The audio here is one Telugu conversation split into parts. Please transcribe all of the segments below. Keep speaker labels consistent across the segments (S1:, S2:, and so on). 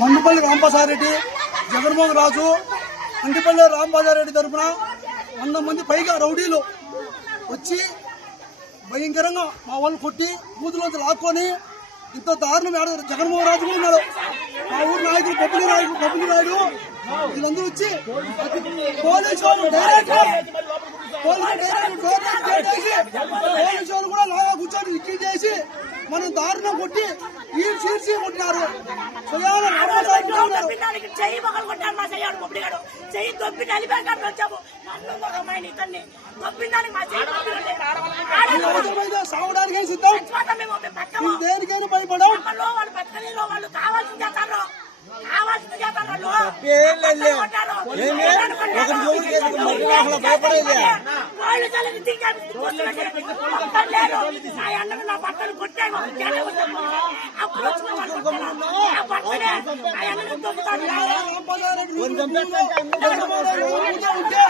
S1: మండిపల్లి రాంబసారెడ్డి జగన్మోహన్ రాజు మండిపల్లి రాంబసారెడ్డి తరఫున వంద మంది పైగా రౌడీలు వచ్చి భయంకరంగా మా వాళ్ళు కొట్టి బూతులోంచి లాక్కొని ఇంత దారుణం ఆడారు జగన్మోహన్ రాజు కూడా ఉన్నాడు. మా ఊరు నాయకులు బొబ్బిలి నాయకులు బొబ్బిలి నాయుడు. వీళ్ళందరూ వచ్చి పోలీసు వాళ్ళు డైరెక్ట్ పోలీసు డైరెక్ట్ పోలీసు వాళ్ళు కూడా లాగా కూర్చొని ఇచ్చి చేసి మనం దారుణం కొట్టి ఈ చీల్చి కొట్టినారు.
S2: చెయ్యి మొగలు కొట్టాడు మా చెయ్యాడు మొబ్బడిగాడు చెయ్యి దొబ్బి నలిపేకాడు వచ్చాము.
S1: సావడానికే సిద్ధం? దేనికైనా భయపడం
S2: వాళ్ళు కావాల్సింది చేస్తారు?
S1: ఉంటే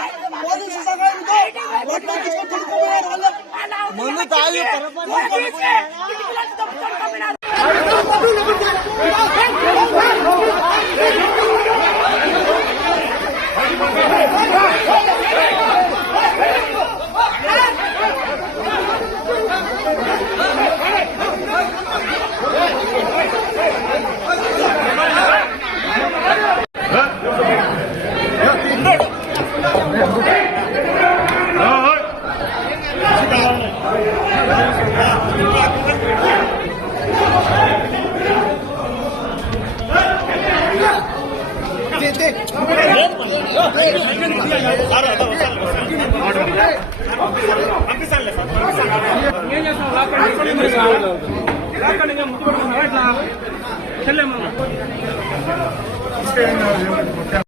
S1: పోలీసు సహాయంతో ఒడ్డు